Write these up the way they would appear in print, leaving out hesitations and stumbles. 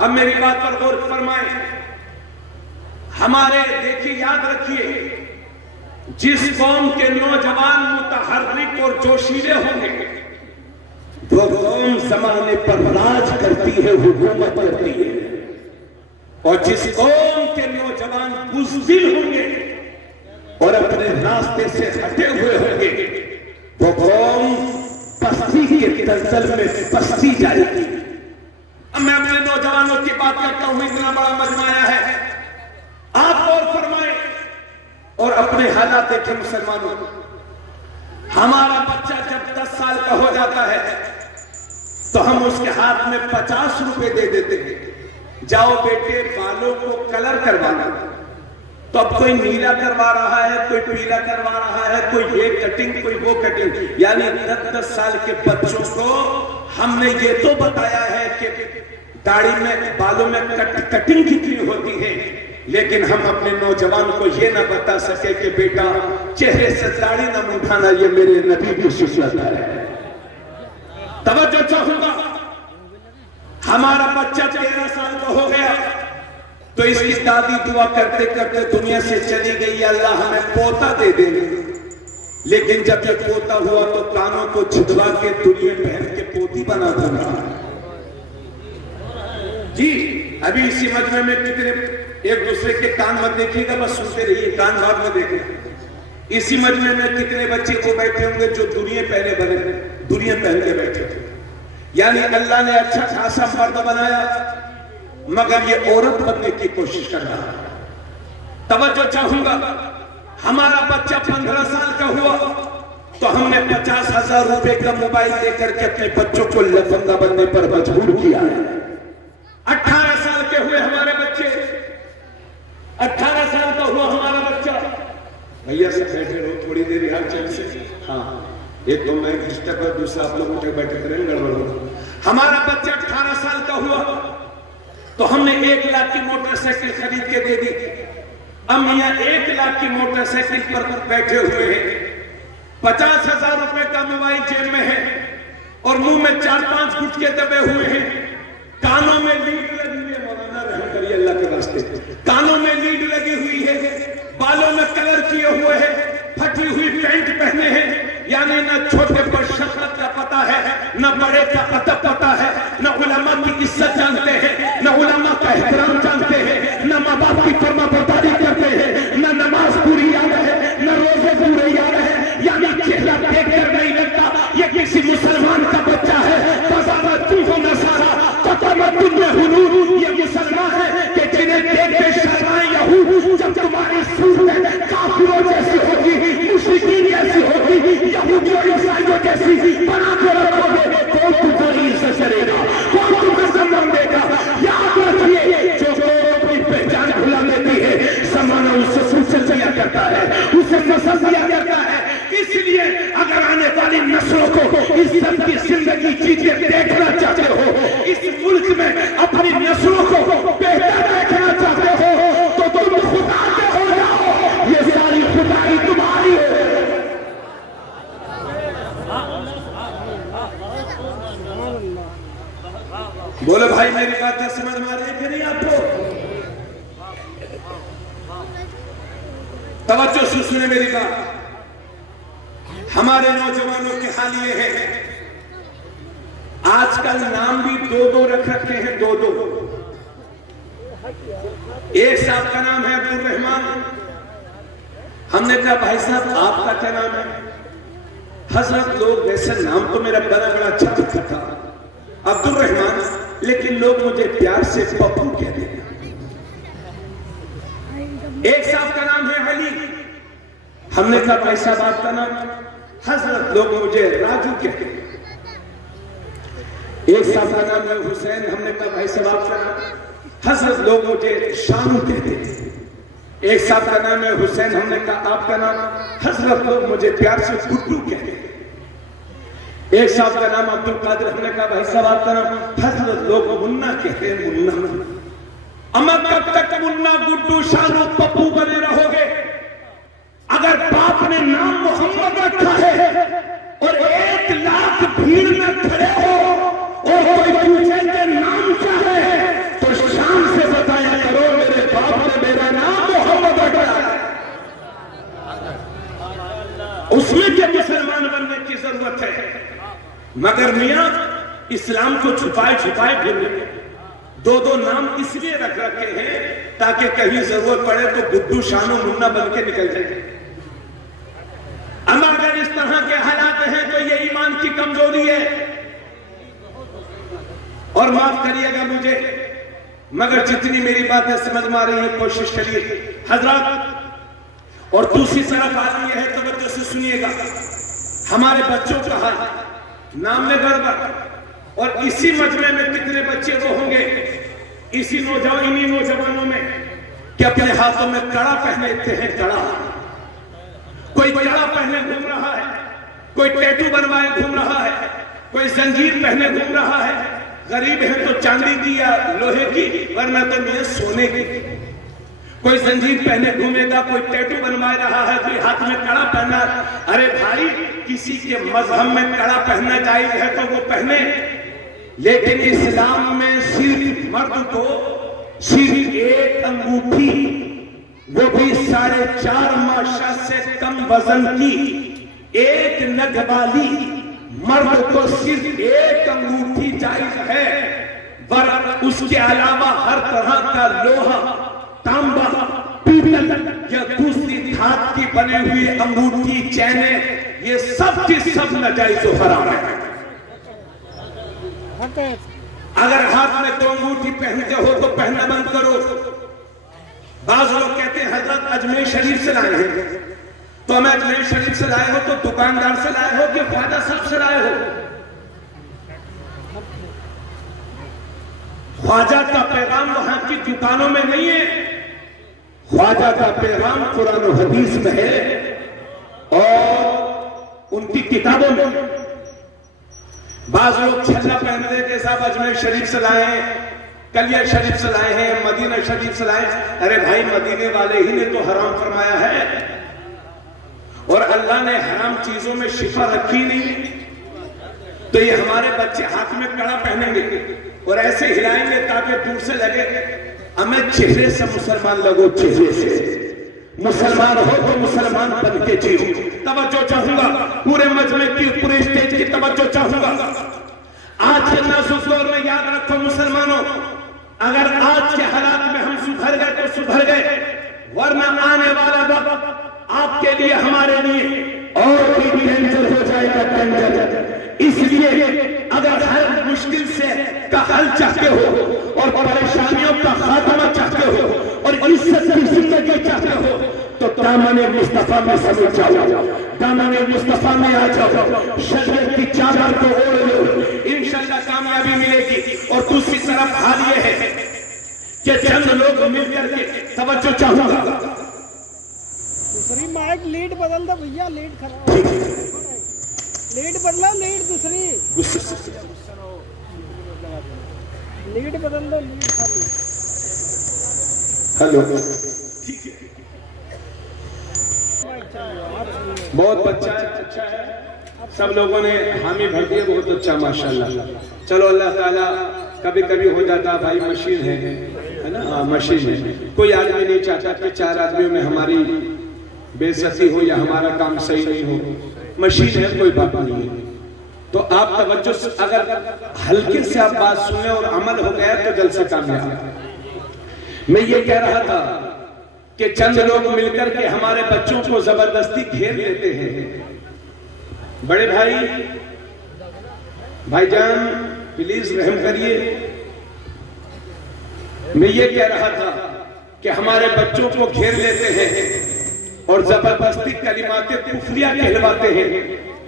अब मेरी बात पर गौर फरमाएं। हमारे देखिए, याद रखिए, जिस कौम के नौजवान मुतहर्रिक और जोशीले होंगे वो कौम जमाने पर राज करती है, हुकूमत करती है। और जिस कौम के नौजवान बुज़दिल होंगे और अपने रास्ते से हटे हुए होंगे वो कौम पस्ती के दलदल में पस्ती जाएगी। अब मैं अपने नौजवानों की बात करता हूं, इतना बड़ा मजमाया है, आप और फरमाए और अपने हालात देखें मुसलमानों। हमारा बच्चा जब 10 साल का हो जाता है तो हम उसके हाथ में 50 रुपए दे देते हैं, जाओ बेटे बालों को कलर करवाना। तो अब कोई नीला करवा रहा है, कोई पीला करवा रहा है, कोई ये कटिंग, कोई वो कटिंग। यानी 10-10 साल के बच्चों को हमने ये तो बताया है कि दाढ़ी में, बालों में कटिंग कितनी होती है, लेकिन हम अपने नौजवान को ये ना बता सके कि बेटा चेहरे से दाढ़ी ना उठाना, ये मेरे नबी की सुन्नत है। तवज्जो चाहूंगा, हमारा बच्चा 13 साल का हो गया तो इसकी दादी दुआ करते करते दुनिया से चली गई, अल्लाह हमें पोता दे देंगे। लेकिन जब ये पोता हुआ तो कानों को छिदवा के दुनिया पहन के पोती बना दूंगा। जी अभी इसी मजमे में कितने एक दूसरे के कान मत देखिएगा, बस सुनते रहिए, कान भाग में देखें। इसी मजमे में कितने बच्चे को बैठे होंगे जो दुनिया पहले बने, दुनिया पहन के बैठे थे। यानी अल्लाह ने अच्छा खासा मर्द बनाया मगर ये औरत बनने की कोशिश कर रहा है। तवज्जो चाहूंगा, हमारा बच्चा 15 साल का हुआ तो हमने 50,000 रुपए का मोबाइल लेकर के अपने बच्चों को लफंगा बनने पर मजबूर किया है। 18 साल के हुए हमारे बच्चे, 18 साल का हुआ हमारा बच्चा। भैया से बैठे रहो थोड़ी देर यहाँ चल से, हाँ एक तो मैं डिस्टर्ब है, दूसरा आप लोग उठे बैठे करें गड़बड़ हो। हमारा बच्चा 18 साल का हुआ तो हमने 1 लाख की मोटरसाइकिल खरीद के दे दी। अब मियां 1 लाख की मोटरसाइकिल पर बैठे हुए हैं, 50,000 रुपए का मोबाइल जेब में है और मुंह में 4-5 गुटके दबे हुए हैं, कानों में लीड लगी हुई है, मौलाना रहम करिए अल्लाह के वास्ते, कानों में लीड लगी हुई है, बालों में कलर किए हुए हैं, फटी हुई पैंट पहने हैं। यानी न छोटे पर शफकत का पता है, न बड़े का अदब पता है, न उलमा की इज्जत जानते हैं, न उलमा का एहतराम जानते हैं, न माँ बाप की फरमाबरदारी करते हैं, न नमाज पूरी याद है, न रोजे पूरे याद है। यानी चेहरा देख कर नहीं लगता ये किसी मुसलमान का बच्चा है। ये मुसलमान है कि जिन्हें देख के शर्माए यहूद। जब तुम्हारी सूरत काफिरों जैसी होगी, मुश्रिकीन जैसी होगी, यहूदियों ईसाइयों जैसी बना के रखोगे, कौन तुम्हारी इज्जत करेगा, कौन तुम्हें सम्मान देगा। याद रखिए, जो अपनी पहचान भुला लेती है जमाना उससे पूछा दिया करता है, उसे मसल दिया करता है। इसलिए अगर आने वाली नस्लों को इज्जत की जिंदगी जीते देखना चाहते हो, इस मुल्क में अपनी नस्लों को बेहतर देखना चाहते हो तो तुम खुदा के हो जाओ, ये सारी खुदाई तुम्हारी है। बोलो भाई मेरी बात समझ में आ रही है कि नहीं आपको? तवज्जो से सुने मेरी बात। हमारे नौजवानों के हाल ये है, आजकल नाम भी 2-2 रख रखे हैं, 2-2। एक साहब का नाम है अब्दुल रहमान। हमने कहा भाई साहब आपका क्या नाम है? हजरत लोग वैसे नाम तो मेरा बड़ा अच्छा दिखा था अब्दुल रहमान, लेकिन लोग मुझे प्यार से पप्पू कहते हैं। एक साहब का नाम है अली। हमने कहा भाई साहब आपका नाम? हजरत लोग मुझे राजू कहते हैं। एक साहब का नाम है हुसैन। हमने कहा भाई साहब आपका नाम? हजरत लोग मुझे शानू कहते हैं। एक साहब का नाम है हुसैन। हमने कहा आपका नाम? हजरत लोग मुझे प्यार से गुड्डू कहते हैं। एक साहब का नाम अब्दुल कादिर। हमने कहा भाई साहब आपका नाम? हजरत लोग मुन्ना कहते हैं, मुन्ना। अमर कब तक मुन्ना गुड्डू शानू पप्पू बने रहोगे? अगर बाप ने नाम मोहम्मद रखा है और 1 लाख भीड़ में खड़े हो और कोई पूछे कि नाम क्या है तो मगर मियां इस्लाम को छुपाए छुपाए फिर रहे। दो दो नाम इसलिए रख रखे हैं ताकि कहीं जरूरत पड़े तो गुड्डू शानो मुन्ना बन के निकल जाए। अगर इस तरह के हालात हैं तो ये ईमान की कमजोरी है। और माफ करिएगा मुझे, मगर जितनी मेरी बातें समझ में आ रही है कोशिश करिए हजरत। और दूसरी तरफ आदमी है, तवज्जो से सुनिएगा, हमारे बच्चों का हाल नाम में गड़बड़। और इसी मजमे में कितने बच्चे वो होंगे इन्हीं नौजवानों में कि अपने हाथों में कड़ा पहनते हैं। कड़ा, कोई कड़ा पहने घूम रहा है, कोई टैटू बनवाए घूम रहा है, कोई जंजीर पहने घूम रहा है। गरीब है तो चांदी की या लोहे की, वरना तो मैं सोने की। कोई जंजीर पहने घूमेगा, कोई टैटू बनवा रहा है, कोई हाथ में कड़ा पहना। अरे भाई, किसी के मजहब में कड़ा पहनना जायज है तो वो पहने, लेकिन इस्लाम में सिर्फ मर्द को सिर्फ एक अंगूठी, वो भी 4.5 माशा से कम वजन की, एक नग वाली मर्द को सिर्फ एक अंगूठी जायज है। पर उसके अलावा हर तरह का लोहा, तांबा, पीतल या दूसरी धातु की बनी हुई अंगूठी, चैने, ये सब की सब नाजायज और हराम है। अगर हाथ में दो अंगूठी पहनते हो तो पहनना बंद करो। बाज लोग कहते हैं हजरत अजमेर शरीफ से लाए हैं, तो हमें अजमेर शरीफ से लाए हो तो दुकानदार से लाए हो कि ख्वाजा साहब से लाए हो? ख्वाजा का पैगाम वहां की दुकानों में नहीं है, ख्वाजा का पैगाम कुरान और हदीस में है और उनकी किताबों में। बाज लोग छल्ला पहनते के साहब अजमेर शरीफ से लाए हैं, कलिया शरीफ से लाए हैं, मदीना शरीफ से लाए। अरे भाई, मदीने वाले ही ने तो हराम फरमाया है और अल्लाह ने हराम चीजों में शिफा रखी नहीं। तो ये हमारे बच्चे हाथ में कड़ा पहनेंगे और ऐसे हिलाएंगे ताकि दूर से लगे हमें चेहरे से मुसलमान लगो, चेहरे से मुसलमान हो तो मुसलमान बन के जियो। तवज्जो चाहूंगा, पूरे मजमे की, पूरे स्टेज की तवज्जो चाहूंगा। आज के नाजुक दौर में याद रखो मुसलमानों, अगर आज के हालात में हम सुधर गए तो सुधर गए, वरना आने वाला वक्त आपके लिए, हमारे लिए और भी डेंजर हो जाएगा, डेंजर। इसलिए अगर हर मुश्किल से का हल चाहते हो और परेशानियों का खात्मा चाहते हो और इज्जत की जिंदगी चाहते हो तो दामन मुस्तफा में समझ जाओ, दामन मुस्तफा में आ जाओ, शरीयत की चादर को ओढ़ लो, इंशाअल्लाह कामयाबी मिलेगी। और दूसरी तरफ हाल ये है कि चंद लोग मिलकर के, तवज्जो चाहूंगा, दूसरी माइक लीड बदल दो भैया, लीड खराब, लीड बदला, लीड दूसरी लीड बदल दो, लीड खाली। हेलो, बहुत अच्छा है, सब लोगों ने हामी भर दिया, बहुत अच्छा माशाल्लाह। चलो अल्लाह ताला, कभी कभी हो जाता भाई, मशीन है ना, मशीन है। कोई आदमी नहीं चाहता कि 4 आदमियों में हमारी बेइज्जती हो या हमारा काम सही नहीं हो, मशीन है, कोई बात नहीं है। तो आप तवज्जो से, अगर हल्के से आप बात सुने और अमल हो गया तो जल्द से कामयाब। मैं ये कह रहा था कि चंद लोग मिलकर के हमारे बच्चों को जबरदस्ती घेर लेते हैं। बड़े भाईजान प्लीज रहम करिए। मैं ये कह रहा था कि हमारे बच्चों को घेर लेते हैं और जबरदस्ती कलिमाते कुफरिया कहलवाते हैं,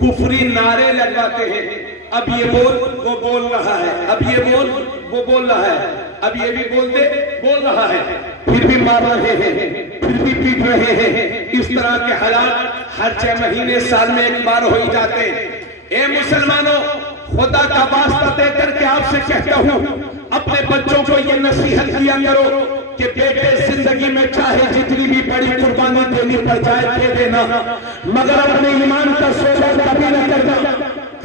कुफरी नारे लगवाते हैं। अब ये बोल, वो बोल रहा है, अब ये बोल, वो बोल रहा है, अब ये भी बोल रहा है, फिर भी मार रहे हैं, फिर भी पीट रहे हैं। इस तरह के हालात हर 6 महीने, साल में एक बार हो ही जाते हैं। ए मुसलमानों, खुदा का वास्ता देकर के आपसे कहता हूँ, अपने बच्चों को ये नसीहत किया करो कि बेटे, जिंदगी में चाहे जितनी भी बड़ी कुर्बानी देनी पड़ जाए दे देना, मगर अपने ईमान का सौदा कभी न करना।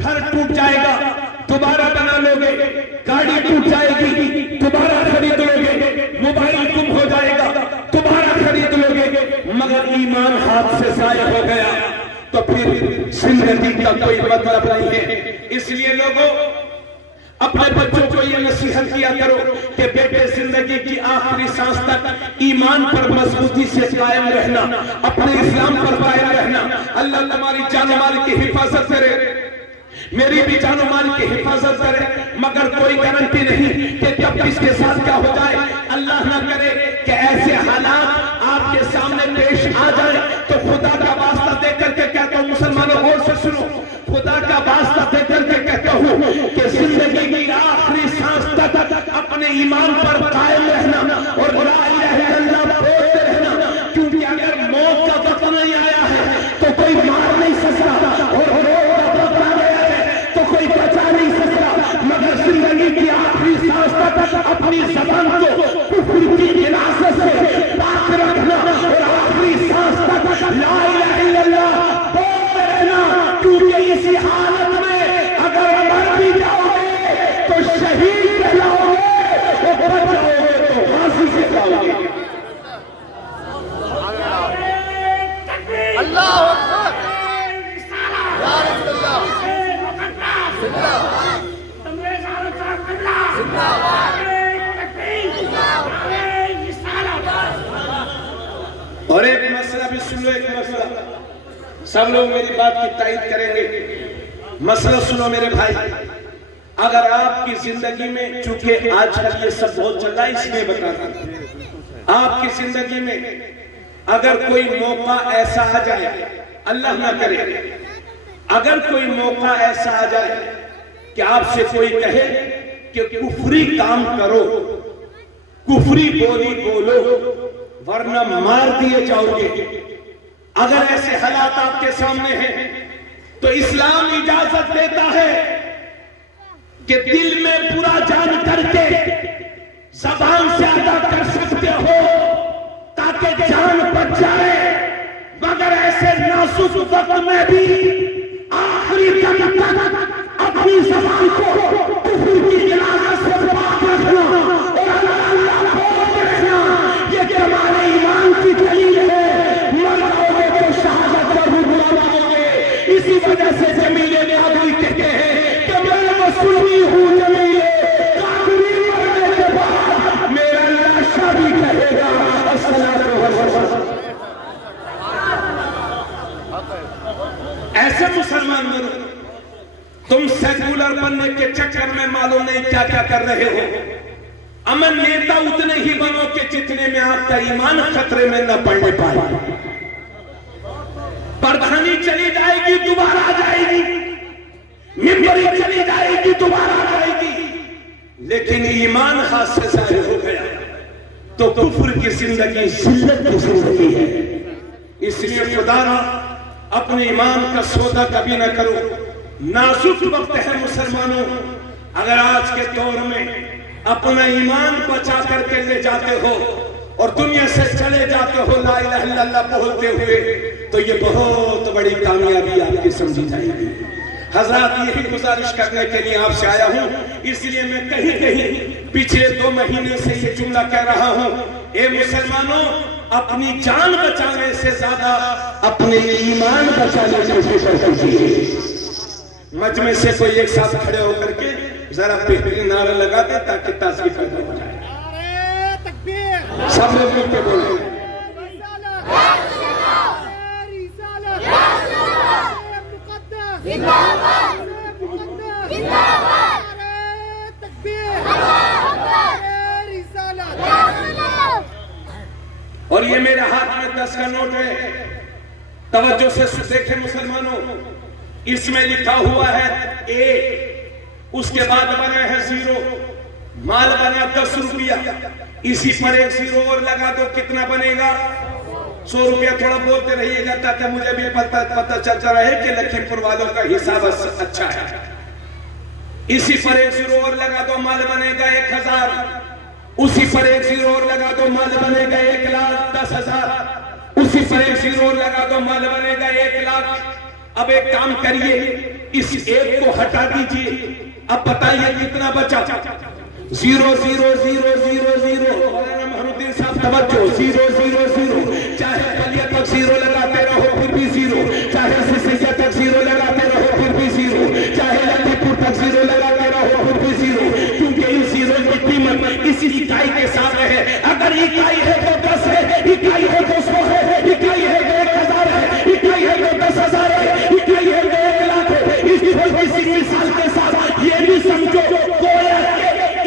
घर टूट जाएगा, दोबारा बना लोगे, गाड़ी टूट जाएगी, दोबारा खरीद लोगे, मोबाइल गुम हो जाएगा, दोबारा खरीद लोगे, मगर ईमान हाथ से जाया हो गया तो फिर फिर जिंदगी का कोई मतलब नहीं है। इसलिए लोगों, अपने बच्चों को ये नसीहत किया करो कि बेटे जिंदगी की आखिरी सांस तक ईमान पर मजबूती से कायम रहना, अपने इस्लाम पर कायम रहना। अल्लाह तुम्हारी जान माल की हिफाजत करे, मेरी भी जान माल की हिफाजत करे, मगर कोई गारंटी नहीं कि जब किसके साथ क्या हो जाए। अल्लाह ना करे कि ऐसे हालात आपके सामने पेश आ जाए तो खुदा का वास्ता देकर के कहता हूं, मुसलमानों गौर से सुनो, खुदा का वास्ता देकर के कहता हूं कि जिंदगी की आखिरी सांस तक अपने ईमान पर कायम रहना और ला इलाहा इल्लल्लाह बोलते रहना, क्योंकि अगर मौत का वक्त नहीं आया है तो कोई मार नहीं सकता और रोग का वक्त आ गया है तो कोई बचा नहीं सकता, मगर जिंदगी की आखिरी सांस तक अपनी जबान को कुफ्र की गिलासत से पाक रखना और आखिरी सांस तक ला इलाहा इल्लल्लाह बोलते रहना, क्योंकि इसी हालत में अगर मर भी जाओगे तो शहीद कहलाओगे और बच जाओगे तो फांसी से जाओगे। अल्लाह अकबर, या रसूलल्लाह, और एक मसला भी सुन लो, एक मसला, सब लोग मेरी बात की तायीद करेंगे। मसला सुनो मेरे भाई, अगर आपकी जिंदगी में, चूंकि आजकल ये सब बहुत चल रहा है इसलिए बताता हूं, आपकी जिंदगी में अगर कोई मौका ऐसा आ जाए, अल्लाह ना करे, अगर कोई मौका ऐसा आ जाए कि आपसे कोई कहे कि कुफरी काम करो, कुफरी बोली बोलो वरना मार दिए जाओगे, अगर ऐसे हालात आपके सामने हैं तो इस्लाम इजाजत देता है कि दिल में बुरा जान करके जबान से अदा कर सकते हो ताकि जान बच जाए, मगर ऐसे नाजुक वक्त में भी आखिरी दम तक अपनी जबान को कुफ्र की गिलासत से पाक रखना और अल्लाह बोलते रहना, ये तुम्हारे ईमान की दलील है। मर जाओगे तो शहादत पर भी बुला जाओगे। इसी वजह से जमीले ने आदमी कहते हैं कि मैं मुसलमान हूं, जमीले काफिरी मरने के बाद मेरा लाशा भी कहेगा अस्सलातु वस्सलाम। ऐसे मुसलमान मरो, तुम सेकुलर बनने के चक्कर में मालूम नहीं क्या क्या कर रहे हो। अमन नेता उतने ही बनो कि जितने में आपका ईमान खतरे में न पड़ने पाए। प्रधानी चली जाएगी दोबारा आ जाएगी, मिंबरी चली जाएगी दोबारा आ जाएगी, लेकिन ईमान हाथ से जाहिर हो गया तो कुफ्र की जिंदगी जिल्लत की जिंदगी है। इसलिए खुदारा अपने ईमान का सौदा कभी ना करो। नाजुक वक्त है मुसलमानों, अगर आज के दौर में अपना ईमान बचा करके ले जाते हो और दुनिया से चले जाते हो ला इलाहा इल्लल्लाह बोलते हुए, तो ये बहुत बड़ी कामयाबी आपकी समझी जाएगी। हजरत यही गुजारिश करने के लिए आपसे आया हूं, इसलिए मैं कहीं कहीं पिछले 2 महीने से ये जुमला कह रहा हूं, ए मुसलमानों, अपनी जान बचाने से ज्यादा अपने ईमान बचाने की कोशिश कीजिए। मजमे से कोई एक साथ खड़े होकर के जरा बेहतरीन नारा लगा दे ताकि ताज़गी पैदा हो जाए। सब लोग मिलकर बोले और ये मेरे हाथ में 10 का नोट है, तवज्जो से देखें मुसलमानों, इसमें लिखा हुआ है ए, उसके बाद बना है 0, माल बना 10 रुपया, इसी पर एक 0 और लगा दो, कितना बनेगा? 100 रुपया। थोड़ा बोलते रहिएगा ताकि मुझे भी पता चलता रहे कि लखीमपुर वालों का हिसाब अच्छा है। इसी पर एक 0 और लगा दो, माल बनेगा 1000। उसी पर एक 0 और लगा दो, माल बनेगा 1,10,000। उसी पर एक 0 और लगा दो, माल बनेगा 1,00,000। अब एक काम करिए, इस एक को हटा दीजिए, अब बताइए कितना बचा? 0 0 0 0 0। महमुद्दीन साहब तवज्जो, 0 0 0। चाहे पलिया तक 0 लगाते रहो फिर भी 0, चाहे जीरो लगाते रहो फिर भी जीरो, चाहे लतीपुर तक जीरो लगाते रहो फिर भी जीरो, क्योंकि इस जीरो की कीमत इसी इकाई के साथ है। अगर इकाई है तो 10 है, इकाई है तो 100 है, इकाई है तो 1000 है, इकाई है तो 10,000 है, इकाई है तो 1 लाख है। इसी मिसाल के साथ ये भी समझो गोया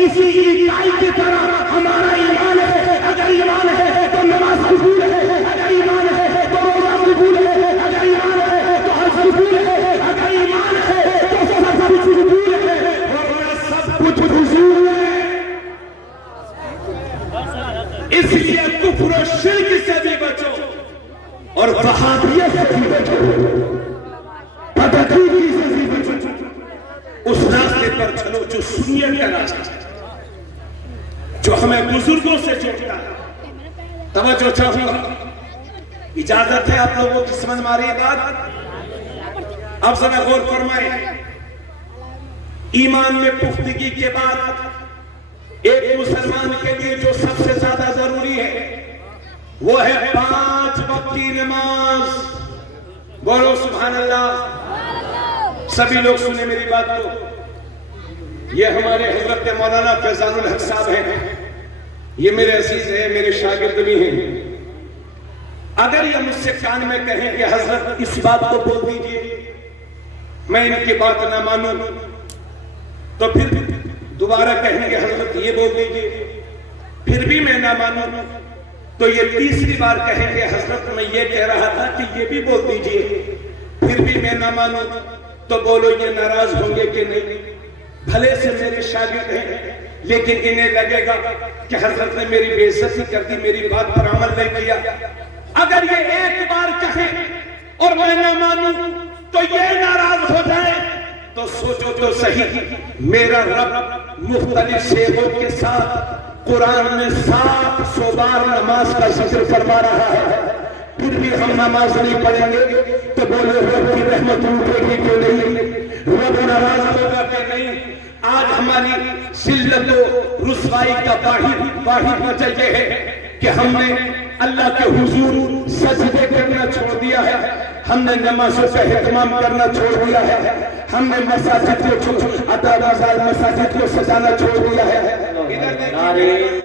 इसी इकाई की तरह हमारा ईमान है। अगर ईमान है तो नमाज कबूल है, अगर ईमान है तो रोजा कबूल है, अगर ईमान है तो हज कबूल है, अगर ईमान है तो सब कुछ कबूल है, और सब कुछ हुजूर है। इसलिए कुफ्र और शिर्क से भी बचो और वहाबियत से भी बचो, बदअकीदी से भी बचो। उस रास्ते पर चलो जो सुन्नियत का रास्ता है, जो हमें बुजुर्गों से जोड़ता है। तवज्जो चाहूंगा, इजाजत है आप लोगों की समझ में आ रही है बात? अब जरा गौर फरमाए। ईमान में पुख्तगी के बाद एक मुसलमान के लिए जो सबसे ज्यादा जरूरी है वो है 5 वक्त की नमाज। बोलो सुभान अल्लाह। सभी लोग सुने मेरी बात को। ये हमारे हजरत मौलाना फैजानुल हक साहब हैं, ये मेरे अजीज हैं, मेरे शागिर्द भी हैं। अगर ये मुझसे कान में कहें कि हजरत इस बात को बोल दीजिए, मैं इनकी बात ना मानूं, तो फिर दोबारा कहेंगे हजरत ये बोल दीजिए, फिर भी मैं ना मानूं, तो ये तीसरी बार कहेंगे हजरत मैं ये कह रहा था कि ये भी बोल दीजिए, फिर भी मैं ना मानूं, तो बोलो ये नाराज होंगे कि नहीं? भले से मेरे शागिर्द हैं, लेकिन इन्हें लगेगा कि हजरत ने मेरी बेइज्जती कर दी, मेरी बात पर अमल नहीं किया। अगर ये एक बार कहे और मैं ना मानूं तो ये नाराज हो जाए, तो सोचो तो सही, मेरा रब मुख्तलिफ शेखों के साथ कुरान में 700 बार नमाज का जिक्र फरमा रहा है, फिर भी हम नमाज नहीं पढ़ेंगे तो बोले रब की रहमत उठेगी क्यों नहीं, रब नाराज होगा कि नहीं? आज हमारी जिल्लत और रुसवाई का वाहिद वजह यह है कि हमने अल्लाह के हुजूर सजदे करना छोड़ दिया है, हमने नमाजों का एहतमाम करना छोड़ दिया है, हमने मसाजिद को सजाना छोड़ दिया है।